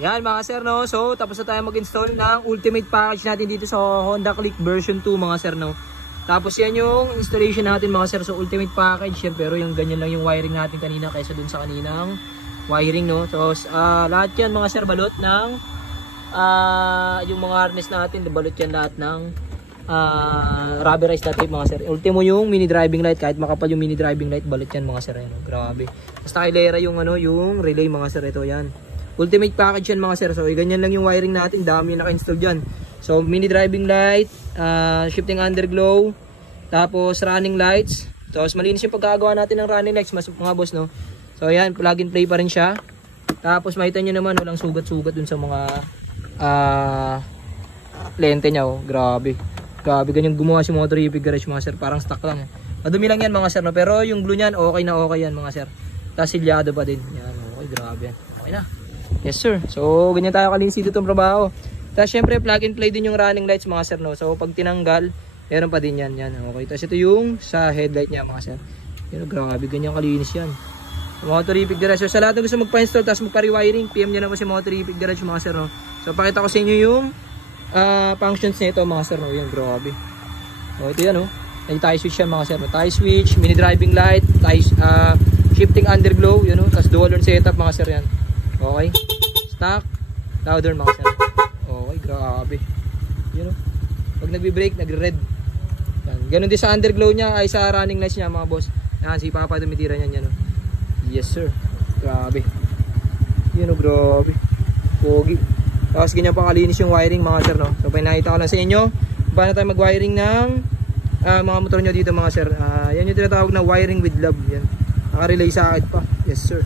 Yan mga sir, no? So tapos na tayo mag-install ng ultimate package natin dito sa Honda Click version 2 mga sir, no? Tapos yan yung installation natin mga sir, so ultimate package yan, pero yung ganyan lang yung wiring natin kanina kaysa dun sa kaninang wiring, no? So lahat yan mga sir balot ng yung mga harness natin, balot yan lahat ng rubberized na tape mga sir. Ultimo yung mini driving light, kahit makapal yung mini driving light, balot yan mga sir, no? Grabe. Basta kailera yung yung relay mga sir, ito yan. Ultimate package yan mga sir. So ganyan lang yung wiring natin, dami yung naka-install dyan. So mini driving light, shifting underglow, tapos running lights. Tapos malinis yung pagkagawa natin ng running lights mga boss, no? So ayan, plug and play pa rin siya. Tapos makita nyo naman, walang sugat-sugat dun sa mga lente nya, oh. Grabe. Grabe, ganyan gumawa si Motorific Garage mga sir, parang stock lang. Madumi lang yan mga sir, no? Pero yung glue nyan, okay na okay yan mga sir. Tapos silyado pa din. Yan, okay, grabe yan. Okay na. Yes sir. So ganyan tayo kalinis dito itong trabaho. Tapos syempre plug and play din yung running lights mga sir, no? So pag tinanggal, meron pa din yan. Yan, okay. Tapos ito yung sa headlight niya mga sir. Yan, grabe, ganyan kalinis yan. Motorific Garage. So sa lahat na gusto magpa-install tapos magpa-rewiring, PM nyo na po si Motorific Garage mga sir, no? So pakita ko sa inyo yung functions nito mga sir, no? Yan, grabe. So ito yan, no? May tie switch yan mga sir, no? Tie switch, mini driving light, shifting underglow, yun, no? Tapos dual horn setup mga sir yan. Okay. Stock, louder mga sir. Okay, grabe. Yun, no? Pag nagbi-brake, nagre-red. Ganon din sa underglow niya, ay sa running lights niya mga boss. Yan, si Papa tumitira niyan yan, no? Yes sir. Grabe. Yun, no? Grabe. Pogi. Tapos ganyan pa kalinis yung wiring mga sir, no? So pinakita ko lang sa inyo paano tayo mag-wiring ng mga motor nyo dito mga sir. Yan yung tinatawag na wiring with love. Yan. Naka-relay sa akin pa. Yes sir.